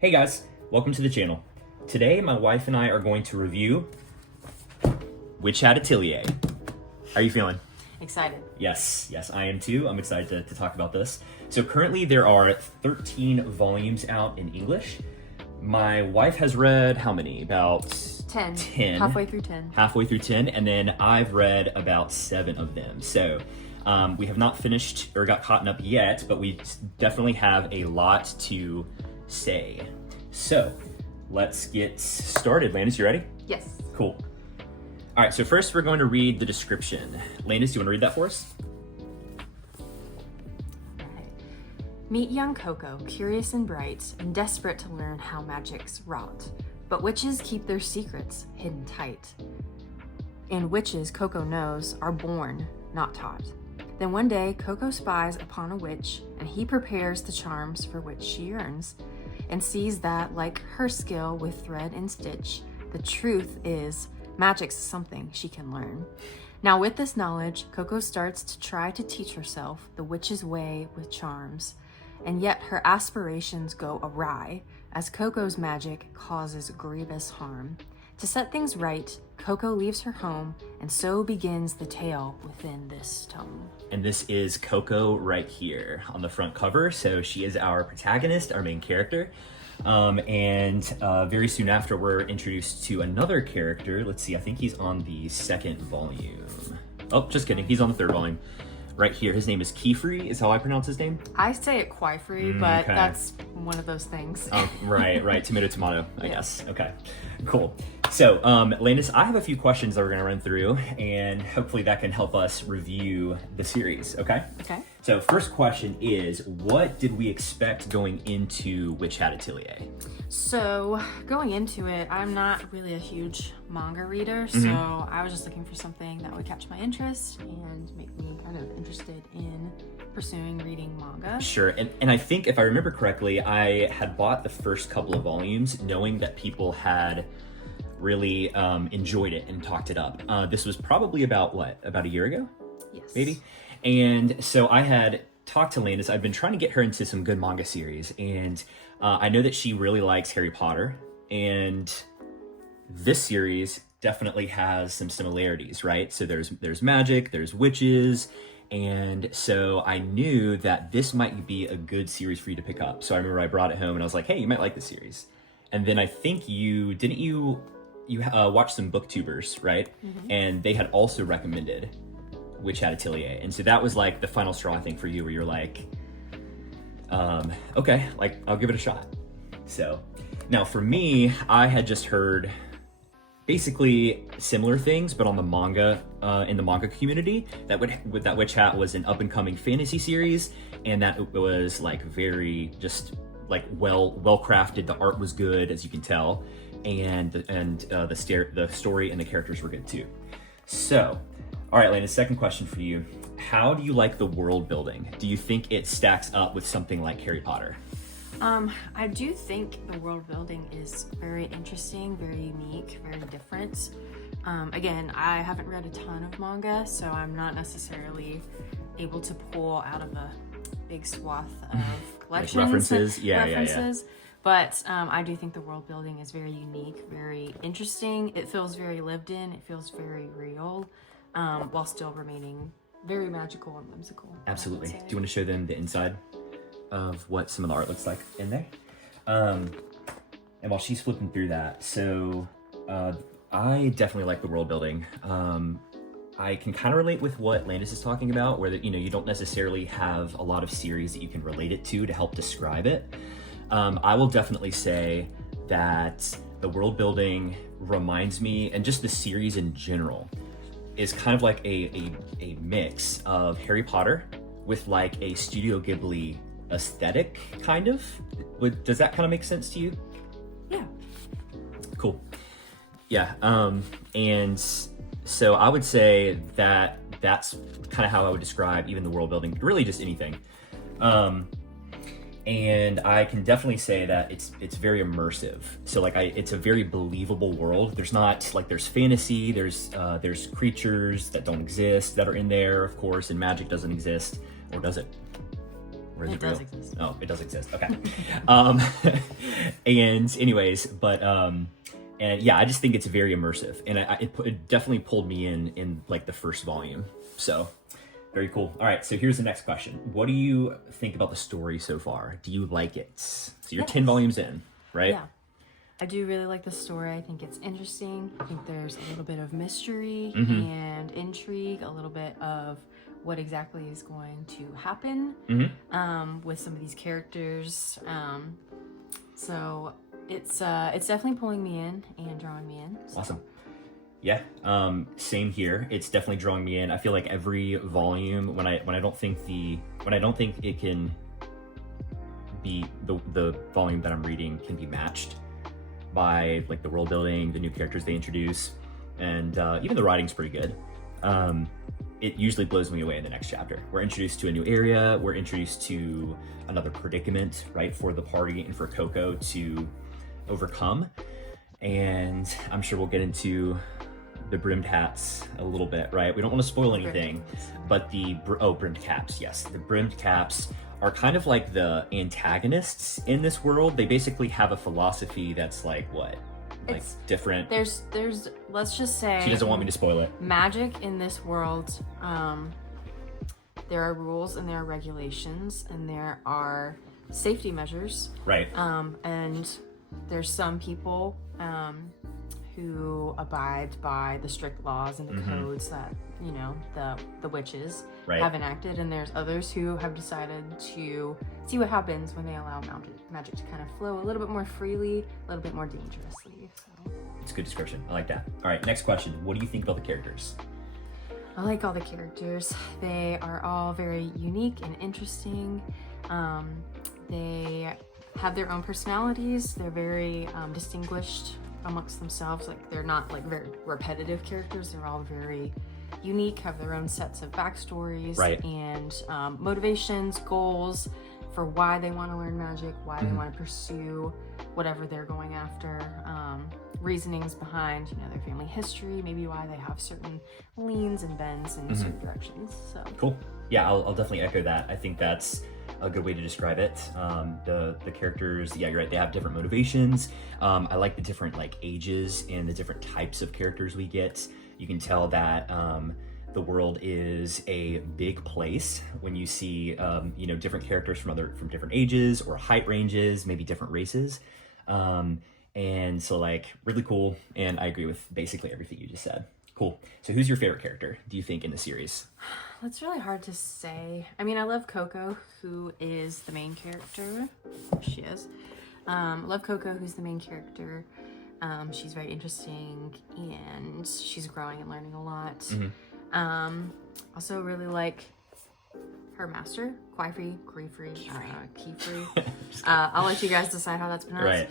Hey guys, welcome to the channel. Today my wife and I are going to review Witch Hat Atelier. How are you feeling? Excited. Yes, I am too. I'm excited to talk about this. So currently there are 13 volumes out in English. My wife has read how many? About 10. 10. Halfway through 10. Halfway through 10, and then I've read about 7 of them. So we have not finished or got caught up yet, but we definitely have a lot to say. So let's get started. Landis, you ready? Yes. Cool. All right, so first we're going to read the description. Landis, do you want to read that for us? Meet young Coco, curious and bright, and desperate to learn how magic's wrought. But witches keep their secrets hidden tight. And witches, Coco knows, are born, not taught. Then one day, Coco spies upon a witch, and he prepares the charms for which she yearns, and sees that, like her skill with thread and stitch, the truth is magic's something she can learn. Now with this knowledge, Coco starts to try to teach herself the witch's way with charms, and yet her aspirations go awry as Coco's magic causes grievous harm. To set things right, Coco leaves her home, and so begins the tale within this tome. And this is Coco right here on the front cover. So she is our protagonist, our main character. And very soon after, we're introduced to another character. Let's see, I think he's on the 2nd volume. Oh, just kidding. He's on the 3rd volume. Right here, his name is Kefri, is how I pronounce his name. I say it Quifrey, but okay. that's one of those things. Oh, right. Tomato, I guess. Okay, cool. So, Landis, I have a few questions that we're gonna run through, and hopefully that can help us review the series, okay? Okay. So, first question is, what did we expect going into Witch Hat Atelier? So, going into it, I'm not really a huge manga reader, so I was just looking for something that would catch my interest and make me kind of interested in pursuing reading manga. Sure, and I think if I remember correctly, I had bought the first couple of volumes knowing that people had really enjoyed it and talked it up. This was probably about a year ago? Yes. Maybe? And so I had talked to Landis. I've been trying to get her into some good manga series, and I know that she really likes Harry Potter, and this series definitely has some similarities, right? So there's magic, there's witches, and so I knew that this might be a good series for you to pick up. So I remember I brought it home and I was like, hey, you might like this series. And then I think you watched some booktubers, right? And they had also recommended Witch Hat Atelier. And so that was like the final straw, I think, for you, where you're like, okay, like I'll give it a shot. So now for me, I had just heard basically similar things, but on the manga, in the manga community, that Witch Hat was an up and coming fantasy series, and that it was like very just like well crafted. The art was good, as you can tell, and the story and the characters were good too. So, all right, Landon, second question for you. How do you like the world building? Do you think it stacks up with something like Harry Potter? I do think the world building is very interesting, very unique, very different. Again, I haven't read a ton of manga, so I'm not necessarily able to pull out of a big swath of collections. Like references? Yeah. But I do think the world building is very unique, very interesting. It feels very lived in, it feels very real, while still remaining very magical and whimsical. Absolutely. Do you want to show them the inside of what some of the art looks like in there? And while she's flipping through that, so I definitely like the world building. I can kind of relate with what Landis is talking about, where that you don't necessarily have a lot of series that you can relate it to help describe it. I will definitely say that the world building reminds me, and just the series in general, is kind of like a mix of Harry Potter with like a Studio Ghibli aesthetic, kind of. Does that kind of make sense to you? Yeah. Cool. Yeah. And so I would say that that's kind of how I would describe even the world building, really just anything. And I can definitely say that it's very immersive. So like it's a very believable world. There's not like there's fantasy, there's creatures that don't exist that are in there, of course, and magic doesn't exist, or does it? Or is it real? Does exist. Oh, it does exist. Okay. And anyways, but and yeah, I just think it's very immersive, and it definitely pulled me in like the first volume. So very cool. All right, so here's the next question. What do you think about the story so far? Do you like it? So you're 10 volumes in, right? Yeah. I do really like the story. I think it's interesting. I think there's a little bit of mystery and intrigue, a little bit of what exactly is going to happen with some of these characters. So it's definitely pulling me in and drawing me in. So. Awesome. Yeah, same here. It's definitely drawing me in. I feel like every volume, when I don't think it can be the volume that I'm reading can be matched by like the world building, the new characters they introduce, and even the writing's pretty good. It usually blows me away in the next chapter. We're introduced to a new area. We're introduced to another predicament, right, for the party and for Coco to overcome. And I'm sure we'll get into the brimmed hats a little bit, right? We don't want to spoil anything, but brimmed caps, yes. The brimmed caps are kind of like the antagonists in this world. They basically have a philosophy that's like what? Like It's different. There's let's just say She doesn't want me to spoil it. magic in this world, there are rules and there are regulations and there are safety measures. Right. And there's some people who abide by the strict laws and the codes that, you know, the witches have enacted, and there's others who have decided to see what happens when they allow magic to kind of flow a little bit more freely, a little bit more dangerously. So. It's a good description. I like that. All right, next question. What do you think about the characters? I like all the characters. They are all very unique and interesting. They have their own personalities. They're very distinguished amongst themselves. Like, they're not like very repetitive characters. They're all very unique, have their own sets of backstories and motivations, goals for why they want to learn magic, why they want to pursue whatever they're going after, reasonings behind, you know, their family history, maybe why they have certain leans and bends in certain directions. So cool. Yeah, I'll definitely echo that. I think that's a good way to describe it. The characters, yeah, you're right, they have different motivations. I like the different like ages and the different types of characters we get. You can tell that the world is a big place when you see you know, different characters from different ages or height ranges, maybe different races. And so like really cool, and I agree with basically everything you just said. Cool. So who's your favorite character, do you think, in the series? that's really hard to say. I mean, I love Coco, who is the main character. She is. I love Coco, who's the main character. She's very interesting and she's growing and learning a lot. Also really like her master, Kiefer. I'll let you guys decide how that's pronounced.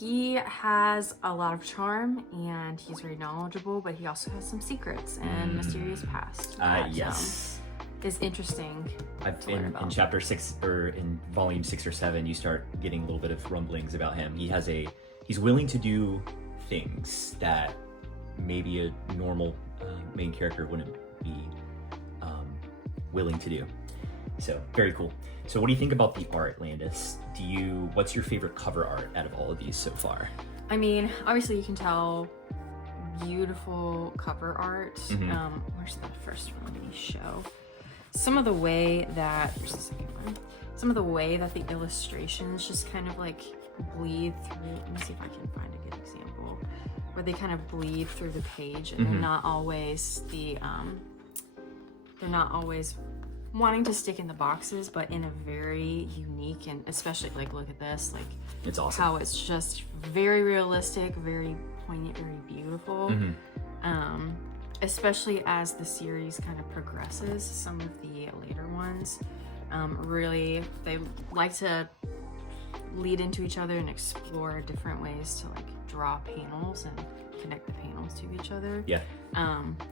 He has a lot of charm and he's very knowledgeable, but he also has some secrets and mysterious past. Yes. Is interesting. In chapter 6 or in volume 6 or 7, you start getting a little bit of rumblings about him. He's willing to do things that maybe a normal main character wouldn't be willing to do. So very cool. So what do you think about the art, Landis? What's your favorite cover art out of all of these so far? I mean, obviously you can tell beautiful cover art. Where's the first one? Let me show. Some of the way that, here's the second one. Some of the way that the illustrations just kind of like bleed through. Let me see if I can find a good example. Where they kind of bleed through the page and they're not always wanting to stick in the boxes, but in a very unique and especially like, look at this, like it's awesome how it's just very realistic, very poignant, very beautiful. Especially as the series kind of progresses. Some of the later ones really, they like to lead into each other and explore different ways to like draw panels and connect the panels to each other.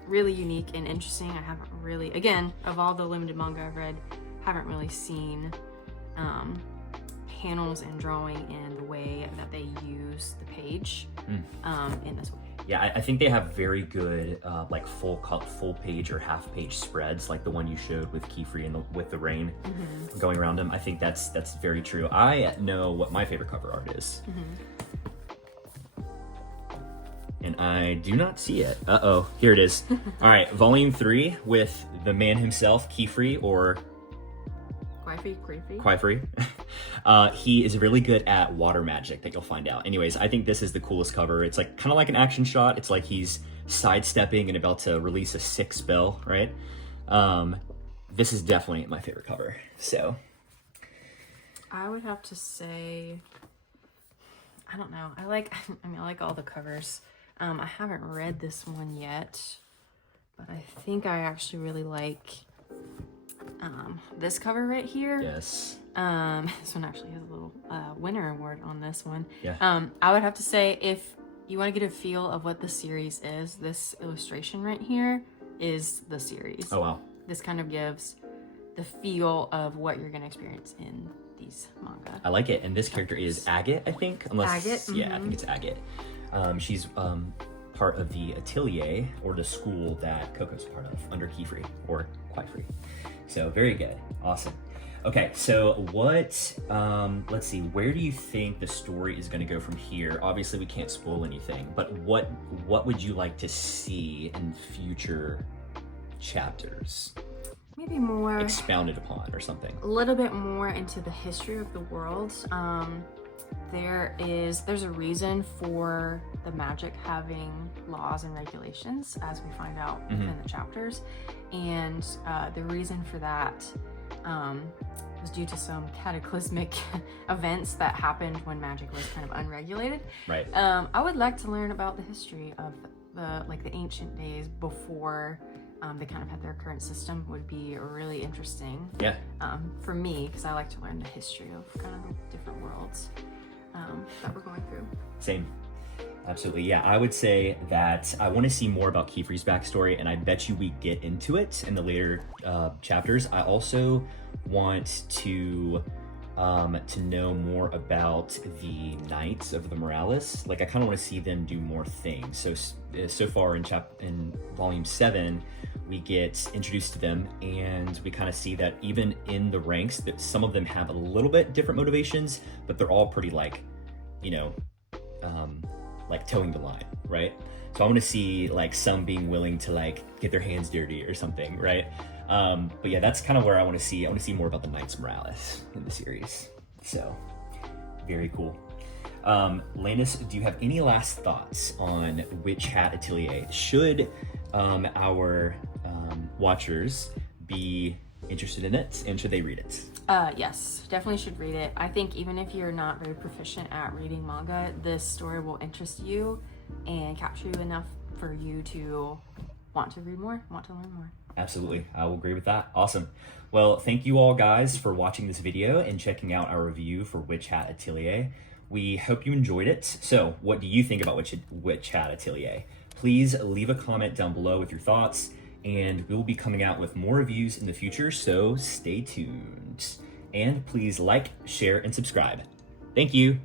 Really unique and interesting. I haven't really, again, of all the limited manga I've read, haven't really seen panels and drawing in the way that they use the page in this way. Yeah, I think they have very good like full page or half page spreads, like the one you showed with Keyfree and with the rain going around them. I think that's very true. I know what my favorite cover art is. And I do not see it. Uh-oh, here it is. All right, volume 3 with the man himself, Keyfree, or Quaifree. He is really good at water magic, that you'll find out. Anyways, I think this is the coolest cover. It's like kind of like an action shot. It's like he's sidestepping and about to release a sick spell, right? This is definitely my favorite cover. So I would have to say, I don't know. I like all the covers. I haven't read this one yet, but I think I actually really like this cover right here. yes. This one actually has a little winner award on this one. Yeah. I would have to say, if you want to get a feel of what the series is, this illustration right here is the series. Oh, wow. This kind of gives the feel of what you're going to experience in these manga. I like it. And this character is Agate, I think. Agate? Yeah, I think it's Agate. She's part of the Atelier, or the school that Coco's part of, under Keyfree, or Quaifree. So very good. Awesome. Okay, so what, let's see, where do you think the story is going to go from here? Obviously, we can't spoil anything, but what would you like to see in future chapters? Maybe more Expounded upon or something. a little bit more into the history of the world. There's a reason for the magic having laws and regulations, as we find out within the chapters, and the reason for that was due to some cataclysmic events that happened when magic was kind of unregulated. Right. I would like to learn about the history of the ancient days before they kind of had their current system. Would be really interesting. Yeah. For me, because I like to learn the history of kind of the different worlds that we're going through. Same. Absolutely. Yeah, I would say that I want to see more about Keyfree's backstory, and I bet you we get into it in the later chapters. I also want to know more about the Knights of the Morales. Like, I kind of want to see them do more things. So far in volume 7, we get introduced to them, and we kind of see that even in the ranks, that some of them have a little bit different motivations, but they're all pretty like towing the line, right? So I want to see like some being willing to like get their hands dirty or something, right? But yeah, that's kind of where I want to see more about the Knights Morales in the series. So very cool. Landis, do you have any last thoughts on Witch Hat Atelier? Should our watchers be interested in it, and should they read it? Yes, definitely should read it. I think even if you're not very proficient at reading manga, this story will interest you and capture you enough for you to want to read more, want to learn more. Absolutely, I will agree with that. Awesome. Well, thank you all guys for watching this video and checking out our review for Witch Hat Atelier. We hope you enjoyed it. So what do you think about Witch Hat Atelier? Please leave a comment down below with your thoughts, and we will be coming out with more reviews in the future, so stay tuned. And please like, share, and subscribe. Thank you.